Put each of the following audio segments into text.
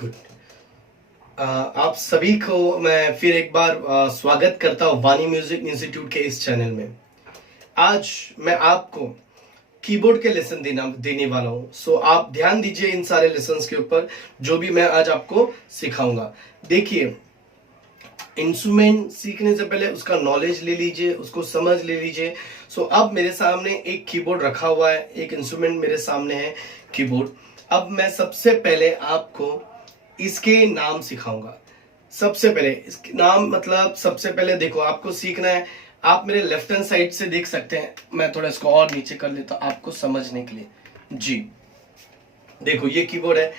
Good. आप सभी को मैं फिर एक बार स्वागत करता हूँ वाणी म्यूजिक इंस्टीट्यूट के इस चैनल में। आज मैं आपको कीबोर्ड के लेसन देने वाला हूँ। सो आप ध्यान दीजिए इन सारे लेसन्स के ऊपर जो भी मैं आज आपको सिखाऊंगा। देखिए, इंस्ट्रूमेंट सीखने से पहले उसका नॉलेज ले लीजिए, उसको समझ ले लीजिए। सो अब मेरे सामने एक कीबोर्ड रखा हुआ है, एक इंस्ट्रूमेंट मेरे सामने है कीबोर्ड। अब मैं सबसे पहले आपको इसके नाम सिखाऊंगा। सबसे पहले इसके नाम मतलब सबसे पहले देखो, आपको सीखना है। आप मेरे लेफ्ट हैंड साइड से देख सकते हैं। मैं थोड़ा इसको और नीचे कर लेता हूं आपको समझने के लिए। जी देखो, ये कीबोर्ड है।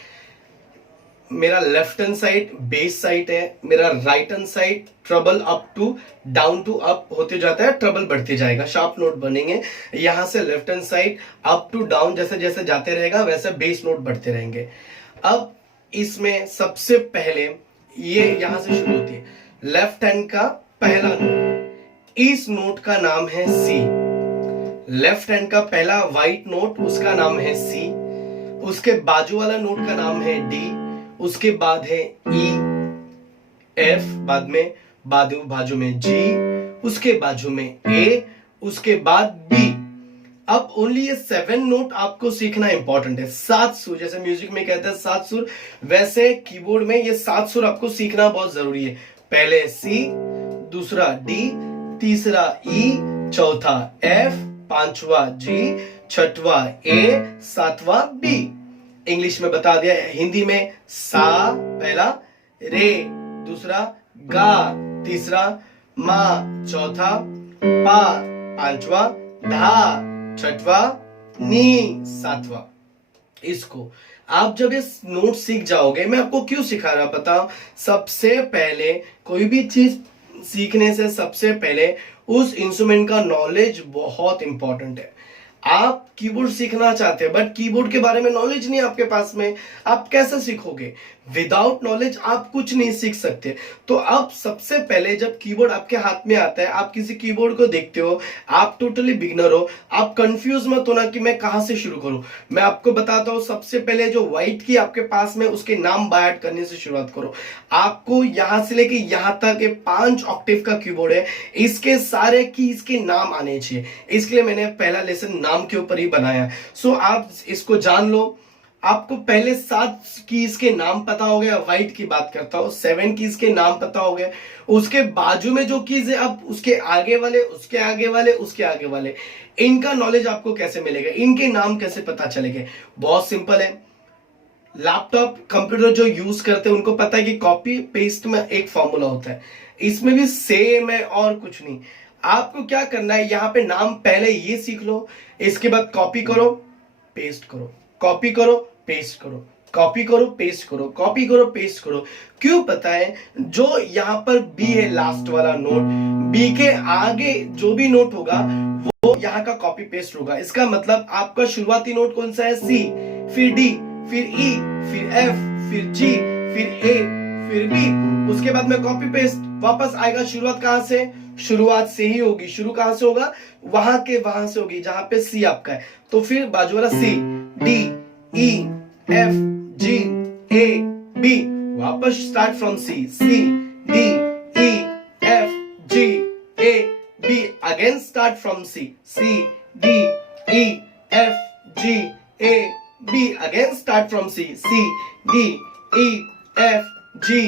मेरा left hand side bass side है, मेरा right hand side treble up to down to up होते जाता है, ट्रबल बढ़ते जाएगा, शार्प नोट बनेंगे। यहां से left hand side up to down जैसे जैसे जाते रहेगा वैसे बेस नोट बढ़ते रहेंगे। अब इसमें सबसे पहले ये यहां से शुरू होती है। लेफ्ट हैंड का पहला नोट, इस नोट का नाम है सी। लेफ्ट हैंड का पहला व्हाइट नोट, उसका नाम है सी। उसके बाजू वाला नोट का नाम है डी। उसके बाद है ई, एफ, बाद में बाजू में जी, उसके बाजू में ए, उसके बाद बी। अब ओनली ये 7 नोट आपको सीखना इंपॉर्टेंट है। 7 सुर, जैसे म्यूजिक में कहते हैं 7 सुर, वैसे कीबोर्ड में ये 7 सुर आपको सीखना बहुत जरूरी है। पहले सी, दूसरा डी, तीसरा ई, चौथा एफ, पांचवा जी, छठवा ए, सातवां बी। इंग्लिश में बता दिया, हिंदी में सा पहला, रे दूसरा, गा तीसरा, मा चौथा, पा पांचवा, धा छठवा, नी सातवां। इसको आप जब इस नोट सीख जाओगे, मैं आपको क्यों सिखा रहा बताओ। सबसे पहले कोई भी चीज सीखने से सबसे पहले उस इंस्ट्रूमेंट का नॉलेज बहुत इंपॉर्टेंट है। आप कीबोर्ड सीखना चाहते हैं बट कीबोर्ड के बारे में नॉलेज नहीं आपके पास में, आप कैसे सीखोगे? विदाउट नॉलेज आप कुछ नहीं सीख सकते। तो अब सबसे पहले जब कीबोर्ड आपके हाथ में आता है, आप किसी कीबोर्ड को देखते हो, आप टोटली बिगनर हो, आप कंफ्यूज मत होना कि मैं कहां से शुरू करूं। मैं आपको बताता हूं, सबसे पहले जो व्हाइट की आपके पास में उसके नाम बाय हार्ट करने से शुरुआत करो। आपको यहां से लेके यहां तक 5 ऑक्टेव का कीबोर्ड है, इसके सारे कीज के नाम आने चाहिए। इसके लिए मैंने पहला लेसन नाम के ऊपर ही बनाया। सो आप इसको जान लो। आपको पहले 7 कीज के नाम पता हो गया, व्हाइट की बात करता हूं, 7 कीज के नाम पता हो गए। उसके बाजू में जो कीज है, अब उसके आगे वाले, उसके आगे वाले, उसके आगे वाले, इनका नॉलेज आपको कैसे मिलेगा, इनके नाम कैसे पता चलेंगे? बहुत सिंपल है। लैपटॉप कंप्यूटर जो यूज करते हैं उनको पता है कि कॉपी पेस्ट में एक फॉर्मूला होता है, इसमें भी सेम है और कुछ नहीं। आपको क्या करना है, यहां पे नाम पहले ये सीख लो, इसके बाद कॉपी करो पेस्ट करो, कॉपी करो पेस्ट करो, कॉपी करो पेस्ट करो, कॉपी करो पेस्ट करो। क्यों पता है? जो यहां पर बी है लास्ट वाला नोट, बी के आगे जो भी नोट होगा वो यहां का कॉपी पेस्ट होगा। इसका मतलब आपका शुरुआती नोट कौन सा है? सी, फिर डी, फिर ई, फिर एफ, फिर जी, फिर ए, फिर बी। उसके बाद में कॉपी पेस्ट वापस आएगा। शुरुआत कहां से? शुरुआत से ही होगी। शुरू कहां से होगा? वहां से होगी जहां पे सी आपका है। तो फिर बाजू वाला C, D, E, F, G, A, B. वापस start from C, C, D, E, F, G, A, B. Again start from C, C, D, E, F, G, A, B. Again start from C, C, D, E, F, G,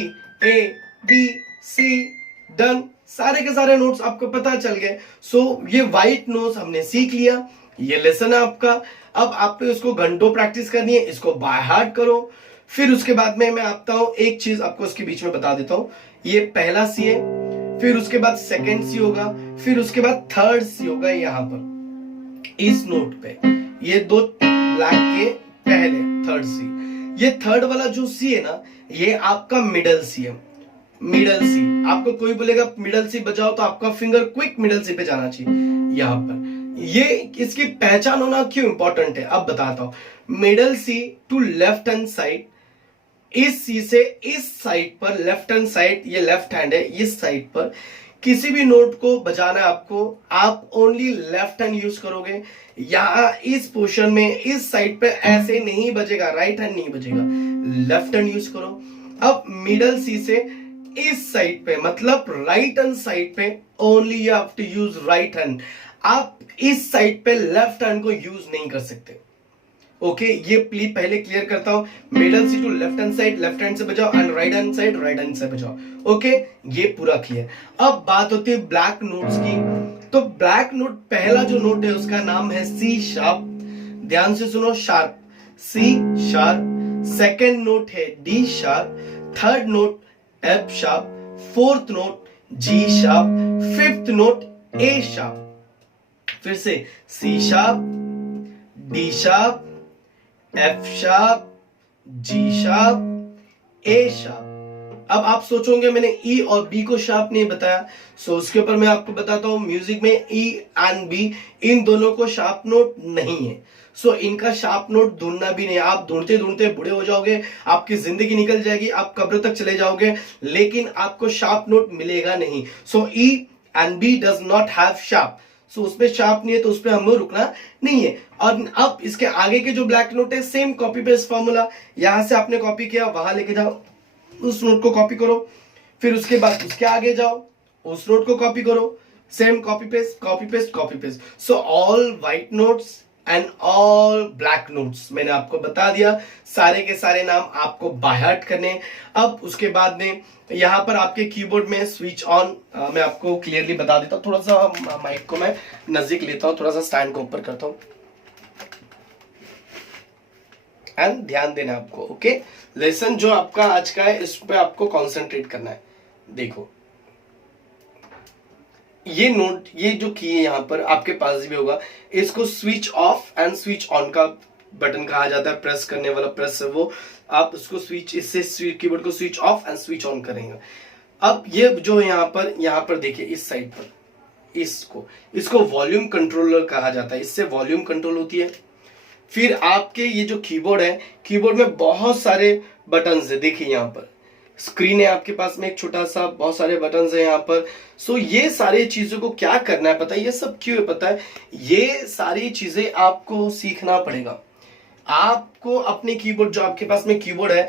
A, B, C. Done. सारे के सारे notes आपको पता चल गए। सो ये white notes हमने सीख लिया। ये लेसन है आपका। अब आपको इसको घंटों प्रैक्टिस करनी है, इसको बाय हार्ट करो। फिर उसके बाद में मैं आता हूं, एक चीज आपको इसके बीच में बता देता हूं। ये पहला सी है, फिर उसके बाद सेकेंड सी होगा, फिर उसके बाद थर्ड सी होगा। यहां पर इस नोट पे ये दो ब्लैक के पहले थर्ड सी। ये थर्ड वाला जो सी है ना, ये आपका मिडल सी है। मिडल सी, आपको कोई बोलेगा मिडल सी बजाओ तो आपका फिंगर क्विक मिडल सी पे जाना चाहिए। यहां पर ये इसकी पहचान होना क्यों इंपॉर्टेंट है अब बताता हूं। Middle C to left hand side, इस सी से इस साइड पर, लेफ्ट हैंड साइड, ये लेफ्ट हैंड है, इस साइड पर किसी भी नोट को बजाना है आपको, आप ओनली लेफ्ट हैंड यूज करोगे। यहां इस पोर्शन में इस साइड पे ऐसे नहीं बजेगा, राइट हैंड नहीं बजेगा। लेफ्ट हैंड यूज करो। अब मिडल सी से इस साइड पे मतलब राइट हैंड साइड पे only you have to use right hand. आप इस साइड पे लेफ्ट हैंड को यूज नहीं कर सकते। ओके ये प्लीज पहले क्लियर करता हूं। Middle C to left hand side left hand से बजाओ and right hand side right hand से बजाओ। ओके ये पूरा क्लियर। अब बात होती है ब्लैक नोट्स की। तो ब्लैक नोट पहला जो नोट है उसका नाम है सी शार्प। ध्यान से सुनो, sharp C sharp. Second note है D sharp. Third note F sharp. Fourth note G sharp. Fifth note A sharp. फिर से C sharp, D sharp, F sharp, G sharp, A sharp. अब आप सोचोगे मैंने ई और बी को शार्प नहीं बताया, सो उसके ऊपर मैं आपको बताता हूं। म्यूजिक में ई एंड बी इन दोनों को शार्प नोट नहीं है, सो इनका शार्प नोट ढूंढना भी नहीं। आप ढूंढते ढूंढते बूढ़े हो जाओगे, आपकी जिंदगी निकल जाएगी, आप कब्र तक चले जाओगे, लेकिन आपको शार्प नोट मिलेगा नहीं। So E and B does not have sharp, so उसमें शार्प नहीं है, तो उस पर हमें रुकना नहीं है। और अब इसके आगे के जो ब्लैक नोट है, सेम कॉपी पेस्ट फॉर्मूला, यहां से आपने कॉपी किया वहां लेके जाओ, उस नोट को कॉपी करो, फिर उसके बाद उसके आगे जाओ, उस नोट को कॉपी करो, same copy paste copy paste copy paste. So all white notes and all black notes मैंने आपको बता दिया। सारे के सारे नाम आपको बाय हार्ट करने। अब उसके बाद में यहां पर आपके कीबोर्ड में स्विच ऑन मैं आपको क्लियरली बता देता हूं। थोड़ा सा माइक को मैं नजदीक लेता हूं, थोड़ा सा स्टैंड को ऊपर करता हूं एंड ध्यान देना आपको। ओके लेसन जो आपका आज का है इस पे आपको कंसंट्रेट करना है। देखो ये नोट, ये जो की है यहां पर आपके पास भी होगा, इसको switch off and switch on का बटन कहा जाता है। प्रेस करने वाला प्रेस है वो, आप उसको स्विच, इससे कीबोर्ड को switch off and switch on करेंगे। अब ये जो यहां पर देखिए इस साइड पर, इसको वॉल्यूम कंट्रोलर कहा जाता है, इससे वॉल्यूम कंट्रोल होती है। फिर आपके ये जो कीबोर्ड है, कीबोर्ड में बहुत सारे बटन्स है, देखिए यहाँ पर स्क्रीन है आपके पास में एक छोटा सा, बहुत सारे बटन्स है यहाँ पर। सो ये सारी चीजों को क्या करना है पता है, ये सब क्यों है पता है, ये सारी चीजें आपको सीखना पड़ेगा। आपको अपने कीबोर्ड, जो आपके पास में कीबोर्ड है,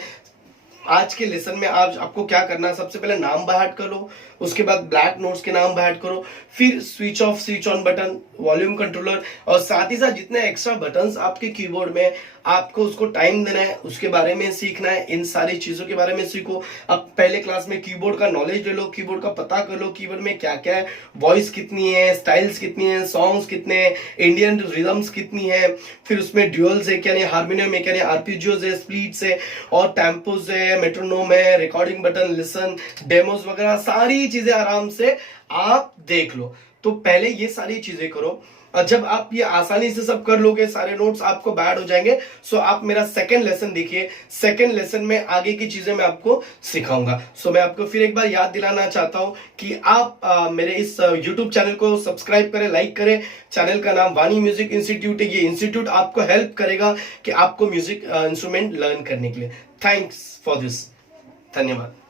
आज के लेसन में आज आपको क्या करना है, सबसे पहले नाम बाय हार्ट कर लो, उसके बाद ब्लैक नोट्स के नाम बाय हार्ट करो, फिर switch off switch on button, volume controller, और साथ ही साथ जितने एक्स्ट्रा बटन्स आपके कीबोर्ड में, आपको उसको टाइम देना है, उसके बारे में सीखना है। इन सारी चीजों के बारे में सीखो। अब पहले क्लास में कीबोर्ड का नॉलेज ले लो, कीबोर्ड का पता कर लो, कीबोर्ड में क्या क्या है, वॉइस कितनी है, स्टाइल्स कितनी है, सॉन्ग्स कितने हैं, इंडियन रिदम्स कितनी है, फिर उसमें ड्यूअल्स है क्या नहीं, हारमोनियम है क्या नहीं, आरपीजियोज है, स्प्लिट्स है और टेम्पोज है, मेट्रोनोम है, रिकॉर्डिंग बटन, लिसन, डेमोज वगैरह सारी चीजें आराम से आप देख लो। तो पहले ये सारी चीजें करो, और जब आप ये आसानी से सब कर लोगे, सारे नोट्स आपको बैड हो जाएंगे। सो आप मेरा सेकंड लेसन देखिए, सेकंड लेसन में आगे की चीजें मैं आपको सिखाऊंगा। सो मैं आपको फिर एक बार याद दिलाना चाहता हूं कि आप मेरे इस यूट्यूब चैनल को सब्सक्राइब करें, लाइक करें। चैनल का नाम वाणी म्यूजिक इंस्टीट्यूट है। ये इंस्टीट्यूट आपको हेल्प करेगा कि आपको म्यूजिक इंस्ट्रूमेंट लर्न करने के लिए। थैंक्स फॉर दिस, धन्यवाद।